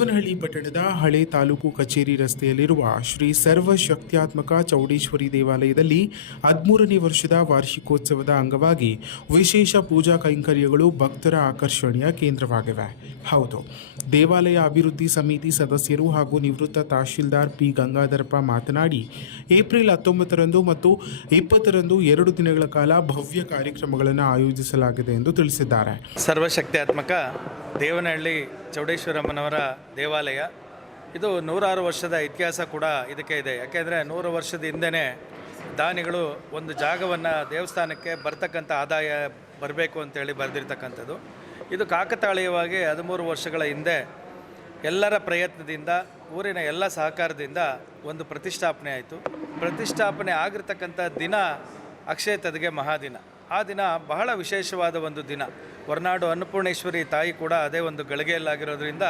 ದೇವನಹಳ್ಳಿ ಪಟ್ಟಣದ ಹಳೆ ತಾಲೂಕು ಕಚೇರಿ ರಸ್ತೆಯಲ್ಲಿರುವ ಶ್ರೀ ಸರ್ವಶಕ್ತ್ಯಾತ್ಮಕ ಚೌಡೇಶ್ವರಿ ದೇವಾಲಯದಲ್ಲಿ 13ನೇ ವರ್ಷದ ವಾರ್ಷಿಕೋತ್ಸವದ ಅಂಗವಾಗಿ ವಿಶೇಷ ಪೂಜಾ ಕೈಂಕರ್ಯಗಳು ಭಕ್ತರ ಆಕರ್ಷಣೆಯ ಕೇಂದ್ರವಾಗಿವೆ. ಹೌದು, ದೇವಾಲಯ ಅಭಿವೃದ್ಧಿ ಸಮಿತಿ ಸದಸ್ಯರು ಹಾಗೂ ನಿವೃತ್ತ ತಹಶೀಲ್ದಾರ್ ಪಿ ಗಂಗಾಧರಪ್ಪ ಮಾತನಾಡಿ, ಏಪ್ರಿಲ್ 19ರಂದು ಮತ್ತು 20ರಂದು 2 ದಿನಗಳ ಕಾಲ ಭವ್ಯ ಕಾರ್ಯಕ್ರಮಗಳನ್ನು ಆಯೋಜಿಸಲಾಗಿದೆ ಎಂದು ತಿಳಿಸಿದ್ದಾರೆ. ಸರ್ವಶಕ್ತ್ಯಾತ್ಮಕ ದೇವನಹಳ್ಳಿ ಚೌಡೇಶ್ವರಮ್ಮನವರ ದೇವಾಲಯ ಇದು 106 ವರ್ಷದ ಇತಿಹಾಸ ಕೂಡ ಇದಕ್ಕೆ ಇದೆ. ಯಾಕೆಂದರೆ 100 ವರ್ಷದ ಹಿಂದೆಯೇ ದಾನಿಗಳು ಒಂದು ಜಾಗವನ್ನು ದೇವಸ್ಥಾನಕ್ಕೆ ಬರ್ತಕ್ಕಂಥ ಆದಾಯ ಬರಬೇಕು ಅಂತೇಳಿ ಬರೆದಿರ್ತಕ್ಕಂಥದ್ದು. ಇದು ಕಾಕತಾಳೀಯವಾಗಿ 13 ವರ್ಷಗಳ ಹಿಂದೆ ಎಲ್ಲರ ಪ್ರಯತ್ನದಿಂದ, ಊರಿನ ಎಲ್ಲ ಸಹಕಾರದಿಂದ ಒಂದು ಪ್ರತಿಷ್ಠಾಪನೆ ಆಯಿತು. ಪ್ರತಿಷ್ಠಾಪನೆ ಆಗಿರ್ತಕ್ಕಂಥ ದಿನ ಅಕ್ಷಯ ತದಿಗೆ ಮಹಾದಿನ. ಆ ದಿನ ಬಹಳ ವಿಶೇಷವಾದ ಒಂದು ದಿನ. ಹೊರನಾಡು ಅನ್ನಪೂರ್ಣೇಶ್ವರಿ ತಾಯಿ ಕೂಡ ಅದೇ ಒಂದು ಗಳಿಗೆಯಲ್ಲಾಗಿರೋದ್ರಿಂದ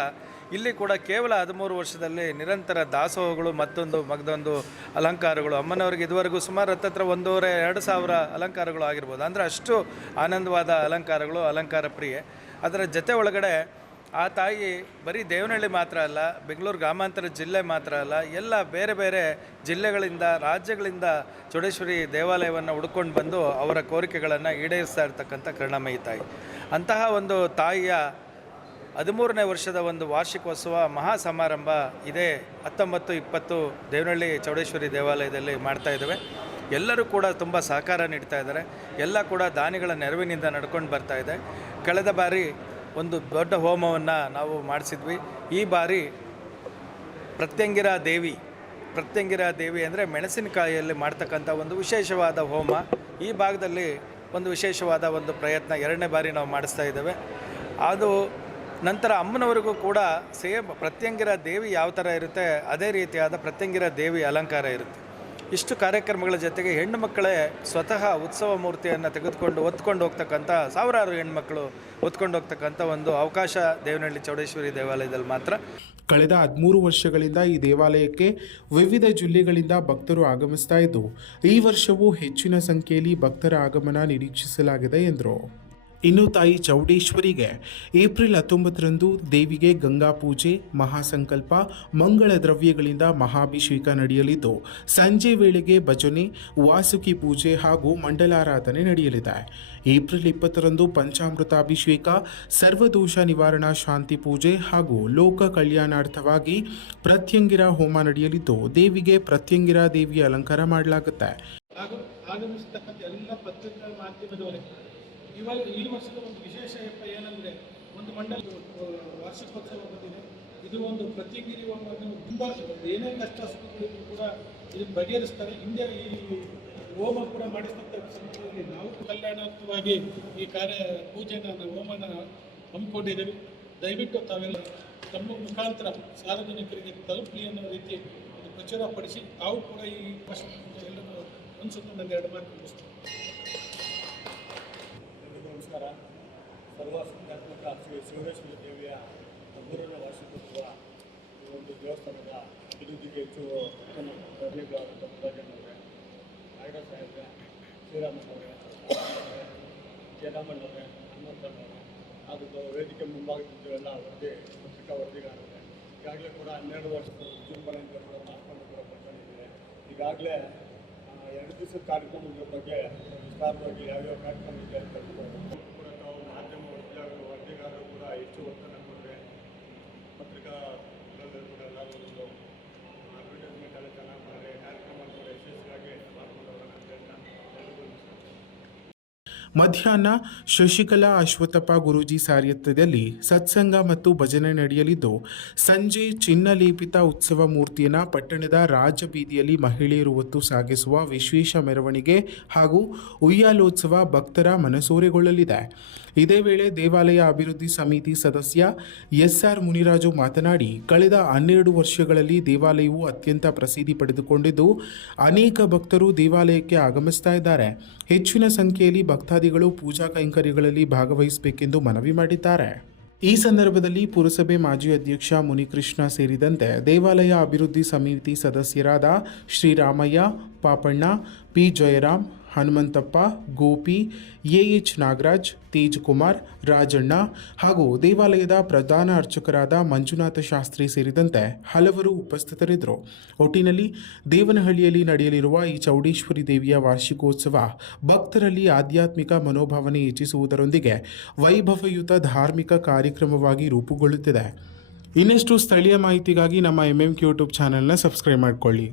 ಇಲ್ಲಿ ಕೂಡ ಕೇವಲ 13 ವರ್ಷದಲ್ಲಿ ನಿರಂತರ ದಾಸೋಹಗಳು, ಮಗದೊಂದು ಅಲಂಕಾರಗಳು, ಅಮ್ಮನವ್ರಿಗೆ ಇದುವರೆಗೂ ಸುಮಾರು 1,500-2 ಸಾವಿರ ಅಲಂಕಾರಗಳು ಆಗಿರ್ಬೋದು. ಅಂದರೆ ಅಷ್ಟು ಆನಂದವಾದ ಅಲಂಕಾರಗಳು, ಅಲಂಕಾರ ಪ್ರಿಯೆ. ಅದರ ಜೊತೆ ಒಳಗಡೆ ಆ ತಾಯಿ ಬರೀ ದೇವನಹಳ್ಳಿ ಮಾತ್ರ ಅಲ್ಲ, ಬೆಂಗಳೂರು ಗ್ರಾಮಾಂತರ ಜಿಲ್ಲೆ ಮಾತ್ರ ಅಲ್ಲ, ಎಲ್ಲ ಬೇರೆ ಬೇರೆ ಜಿಲ್ಲೆಗಳಿಂದ, ರಾಜ್ಯಗಳಿಂದ ಚೌಡೇಶ್ವರಿ ದೇವಾಲಯವನ್ನು ಹುಡ್ಕೊಂಡು ಬಂದು ಅವರ ಕೋರಿಕೆಗಳನ್ನು ಈಡೇರಿಸ್ತಾ ಇರ್ತಕ್ಕಂಥ ಕರುಣಾಮಯಿ ತಾಯಿ. ಅಂತಹ ಒಂದು ತಾಯಿಯ 13ನೇ ವರ್ಷದ ಒಂದು ವಾರ್ಷಿಕೋತ್ಸವ ಮಹಾ ಸಮಾರಂಭ ಇದೇ 19-20 ದೇವನಹಳ್ಳಿ ಚೌಡೇಶ್ವರಿ ದೇವಾಲಯದಲ್ಲಿ ಮಾಡ್ತಾ ಇದ್ದೇವೆ. ಎಲ್ಲರೂ ಕೂಡ ತುಂಬ ಸಹಕಾರ ನೀಡ್ತಾ ಇದ್ದಾರೆ. ಎಲ್ಲ ಕೂಡ ದಾನಿಗಳ ನೆರವಿನಿಂದ ನಡ್ಕೊಂಡು ಬರ್ತಾ ಇದೆ. ಕಳೆದ ಬಾರಿ ಒಂದು ದೊಡ್ಡ ಹೋಮವನ್ನು ನಾವು ಮಾಡಿಸಿದ್ವಿ. ಈ ಬಾರಿ ಪ್ರತ್ಯಂಗಿರಾ ದೇವಿ ಅಂದರೆ ಮೆಣಸಿನಕಾಯಿಯಲ್ಲಿ ಮಾಡ್ತಕ್ಕಂಥ ಒಂದು ವಿಶೇಷವಾದ ಹೋಮ. ಈ ಭಾಗದಲ್ಲಿ ಒಂದು ವಿಶೇಷವಾದ ಒಂದು ಪ್ರಯತ್ನ 2ನೇ ಬಾರಿ ನಾವು ಮಾಡಿಸ್ತಾ ಇದ್ದೇವೆ. ಅದು ನಂತರ ಅಮ್ಮನವರಿಗೂ ಕೂಡ ಸೇಮ್ ಪ್ರತ್ಯಂಗಿರಾ ದೇವಿ ಯಾವ ಥರ ಇರುತ್ತೆ ಅದೇ ರೀತಿಯಾದ ಪ್ರತ್ಯಂಗಿರಾ ದೇವಿ ಅಲಂಕಾರ ಇರುತ್ತೆ. ಇಷ್ಟು ಕಾರ್ಯಕ್ರಮಗಳ ಜೊತೆಗೆ ಹೆಣ್ಣು ಮಕ್ಕಳೇ ಸ್ವತಃ ಉತ್ಸವ ಮೂರ್ತಿಯನ್ನು ತೆಗೆದುಕೊಂಡು ಹೊತ್ಕೊಂಡು ಹೋಗ್ತಕ್ಕಂಥ ಸಾವಿರಾರು ಹೆಣ್ಮಕ್ಳು ಹೊತ್ಕೊಂಡು ಹೋಗ್ತಕ್ಕಂಥ ಒಂದು ಅವಕಾಶ ದೇವನಹಳ್ಳಿ ಚೌಡೇಶ್ವರಿ ದೇವಾಲಯದಲ್ಲಿ ಮಾತ್ರ. ಕಳೆದ 13 ವರ್ಷಗಳಿಂದ ಈ ದೇವಾಲಯಕ್ಕೆ ವಿವಿಧ ಜಿಲ್ಲೆಗಳಿಂದ ಭಕ್ತರು ಆಗಮಿಸ್ತಾ ಇದ್ದು, ಈ ವರ್ಷವೂ ಹೆಚ್ಚಿನ ಸಂಖ್ಯೆಯಲ್ಲಿ ಭಕ್ತರ ಆಗಮನ ನಿರೀಕ್ಷಿಸಲಾಗಿದೆ ಎಂದರು. ಇನ್ನು ತಾಯಿ ಚೌಡೇಶ್ವರಿಗೆ ಏಪ್ರಿಲ್ 19ರಂದು ದೇವಿಗೆ ಗಂಗಾ ಪೂಜೆ, ಮಹಾಸಂಕಲ್ಪ, ಮಂಗಳ ದ್ರವ್ಯಗಳಿಂದ ಮಹಾಭಿಷೇಕ ನಡೆಯಲಿದ್ದು, ಸಂಜೆ ವೇಳೆಗೆ ಭಜನೆ, ವಾಸುಕಿ ಪೂಜೆ ಹಾಗೂ ಮಂಡಲಾರಾಧನೆ ನಡೆಯಲಿದೆ. ಏಪ್ರಿಲ್ 20ರಂದು ಪಂಚಾಮೃತಾಭಿಷೇಕ, ಸರ್ವದೋಷ ನಿವಾರಣಾ ಶಾಂತಿ ಪೂಜೆ ಹಾಗೂ ಲೋಕ ಕಲ್ಯಾಣಾರ್ಥವಾಗಿ ಪ್ರತ್ಯಂಗಿರಾ ಹೋಮ ನಡೆಯಲಿದ್ದು, ದೇವಿಗೆ ಪ್ರತ್ಯಂಗಿರಾ ದೇವಿಯ ಅಲಂಕಾರ ಮಾಡಲಾಗುತ್ತೆ. ಇವಾಗ ಈ ವರ್ಷದ ಒಂದು ವಿಶೇಷ ಏನಂದರೆ ಒಂದು ಮಂಡಲ ವಾರ್ಷಿಕೋತ್ಸವ ಬಂದಿದೆ. ಇದು ಒಂದು ಪ್ರತಿಗಿರಿ ತುಂಬ ಏನೇ ಕಷ್ಟ ಸುಖಗಳಿಗೂ ಕೂಡ ಇದನ್ನು ಬಗೆಹರಿಸ್ತಾರೆ. ಹಿಂದೆ ಈ ಹೋಮ ಕೂಡ ಮಾಡಿಸ್ತಕ್ಕಂಥ ಸಂದರ್ಭದಲ್ಲಿ ನಾವು ಕಲ್ಯಾಣಾರ್ಥವಾಗಿ ಈ ಪೂಜೆನ ಹೋಮನ ಹಮ್ಮಿಕೊಂಡಿದ್ದೀವಿ. ದಯವಿಟ್ಟು ತಾವೆಲ್ಲ ತಮ್ಮ ಮುಖಾಂತರ ಸಾರ್ವಜನಿಕರಿಗೆ ತಲುಪಲಿ ಅನ್ನೋ ರೀತಿ ಪ್ರಚುರಪಡಿಸಿ ತಾವು ಕೂಡ ಈ ವರ್ಷ ಎಲ್ಲರೂ ಅನಿಸುತ್ತೆ. ನನ್ನ 2 ಮಾತು ಮುಗಿಸ್ತೀನಿ. ನಮಸ್ಕಾರ. ಸರ್ವಶಕ್ತ್ಯಾತ್ಮಕ ಶ್ರೀ ಶಿವರೇಶ್ವರಿ ದೇವಿಯ 13ನೇ ವಾರ್ಷಿಕೋತ್ಸವ ಈ ಒಂದು ದೇವಸ್ಥಾನದ ಅಭಿವೃದ್ಧಿಗೆ ಹೆಚ್ಚು ಧನ್ಯಗಳಾದಂಥ ಮುರಾಜಣ್ಣವರೇ, ನಾಗರಾಜ ಸಾಹೇಬ್ರೆ, ಶ್ರೀರಾಮಣ್ಣವರೇ, ಜಯರಾಮಣ್ಣವರೇ, ಹನುಮಂತಣ್ಣವರೇ, ಅದು ವೇದಿಕೆ ಮುಂಭಾಗದಿಂದೆಲ್ಲ ಪತ್ರಿಕಾ ವರದಿಗಾರರೇ, ಈಗಾಗಲೇ ಕೂಡ 12 ವರ್ಷದ ವಿಜೃಂಭಣೆಯಿಂದ ಕೂಡ ಮಾರ್ಕೊಂಡು ಕೂಡ ಬರ್ತಾಯಿದ್ದೀವಿ. ಈಗಾಗಲೇ 2 ದಿವಸದ ಕಾರ್ಯಕ್ರಮಗಳ ಬಗ್ಗೆ ವಿಸ್ತಾರವಾಗಿ ಯಾವ್ಯಾವ ಕಾರ್ಯಕ್ರಮ ಇದೆ ಅಂತ ಕೂಡ ನಾವು ಮಾಧ್ಯಮ ವರದಿಗಾರರು ಕೂಡ ಹೆಚ್ಚು ಒತ್ತನ್ನು ಕೊಟ್ಟರೆ ಪತ್ರಿಕಾ ಕೂಡ ಎಲ್ಲರೂ ಒಂದು ಅಡ್ವರ್ಟೈಸ್ಮೆಂಟ್ ಎಲ್ಲ ಚೆನ್ನಾಗಿ ಮಾಡಿದ್ರೆ ಕಾರ್ಯಕ್ರಮ ಕೂಡ ಯಶಸ್ವಿಯಾಗಿ ಮಾಡ್ಕೊಂಡವರನ್ನ ಅಂತ ಹೇಳ್ತಾ ಎಲ್ಲರಿಗೂ ಮಧ್ಯಾಹ್ನ ಶಶಿಕಲಾ ಅಶ್ವತ್ಥಪ್ಪ ಗುರೂಜಿ ಸಾರಥ್ಯದಲ್ಲಿ ಸತ್ಸಂಗ ಮತ್ತು ಭಜನೆ ನಡೆಯಲಿದ್ದು, ಸಂಜೆ ಚಿನ್ನಲೇಪಿತ ಉತ್ಸವ ಮೂರ್ತಿಯನ್ನು ಪಟ್ಟಣದ ರಾಜಬೀದಿಯಲ್ಲಿ ಮಹಿಳೆಯರು ಹೊತ್ತು ಸಾಗಿಸುವ ವಿಶೇಷ ಮೆರವಣಿಗೆ ಹಾಗೂ ಉಯ್ಯಾಲೋತ್ಸವ ಭಕ್ತರ ಮನಸೂರೆಗೊಳ್ಳಲಿದೆ. ಇದೇ ವೇಳೆ ದೇವಾಲಯ ಅಭಿವೃದ್ಧಿ ಸಮಿತಿ ಸದಸ್ಯ ಎಸ್ಆರ್ ಮುನಿರಾಜು ಮಾತನಾಡಿ, ಕಳೆದ 12 ವರ್ಷಗಳಲ್ಲಿ ದೇವಾಲಯವು ಅತ್ಯಂತ ಪ್ರಸಿದ್ಧಿ ಪಡೆದುಕೊಂಡಿದ್ದು, ಅನೇಕ ಭಕ್ತರು ದೇವಾಲಯಕ್ಕೆ ಆಗಮಿಸ್ತಾ ಇದ್ದಾರೆ. ಹೆಚ್ಚಿನ ಸಂಖ್ಯೆಯಲ್ಲಿ ಭಕ್ತಾದಿಗಳು ಪೂಜಾ ಕೈಂಕರ್ಯಗಳಲ್ಲಿ ಭಾಗವಹಿಸಬೇಕೆಂದು ಮನವಿ ಮಾಡಿದ್ದಾರೆ. ಈ ಸಂದರ್ಭದಲ್ಲಿ ಪುರಸಭೆ ಮಾಜಿ ಅಧ್ಯಕ್ಷ ಮುನಿಕೃಷ್ಣ ಸೇರಿದಂತೆ ದೇವಾಲಯ ಅಭಿವೃದ್ಧಿ ಸಮಿತಿ ಸದಸ್ಯರಾದ ಶ್ರೀರಾಮಯ್ಯ, ಪಾಪಣ್ಣ, ಪಿ ಜಯರಾಮ್, ಹನುಮಂತಪ್ಪ, ಗೋಪಿ, ಎಎಚ್ ನಾಗರಾಜ್, ತೇಜ್ ಕುಮಾರ್, ರಾಜಣ್ಣ ಹಾಗೂ ದೇವಾಲಯದ ಪ್ರಧಾನ ಅರ್ಚಕರಾದ ಮಂಜುನಾಥ ಶಾಸ್ತ್ರಿ ಸೇರಿದಂತೆ ಹಲವರು ಉಪಸ್ಥಿತರಿದ್ದರು. ಒಟ್ಟಿನಲ್ಲಿ ದೇವನಹಳ್ಳಿಯಲ್ಲಿ ನಡೆಯಲಿರುವ ಈ ಚೌಡೇಶ್ವರಿ ದೇವಿಯ ವಾರ್ಷಿಕೋತ್ಸವ ಭಕ್ತರಲ್ಲಿ ಆಧ್ಯಾತ್ಮಿಕ ಮನೋಭಾವನೆ ಹೆಚ್ಚಿಸುವುದರೊಂದಿಗೆ ವೈಭವಯುತ ಧಾರ್ಮಿಕ ಕಾರ್ಯಕ್ರಮವಾಗಿ ರೂಪುಗೊಳ್ಳುತ್ತಿದೆ. ಇನ್ನಷ್ಟು ಸ್ಥಳೀಯ ಮಾಹಿತಿಗಾಗಿ ನಮ್ಮ MMK ಯೂಟ್ಯೂಬ್ ಚಾನೆಲ್ನ ಸಬ್ಸ್ಕ್ರೈಬ್ ಮಾಡಿಕೊಳ್ಳಿ.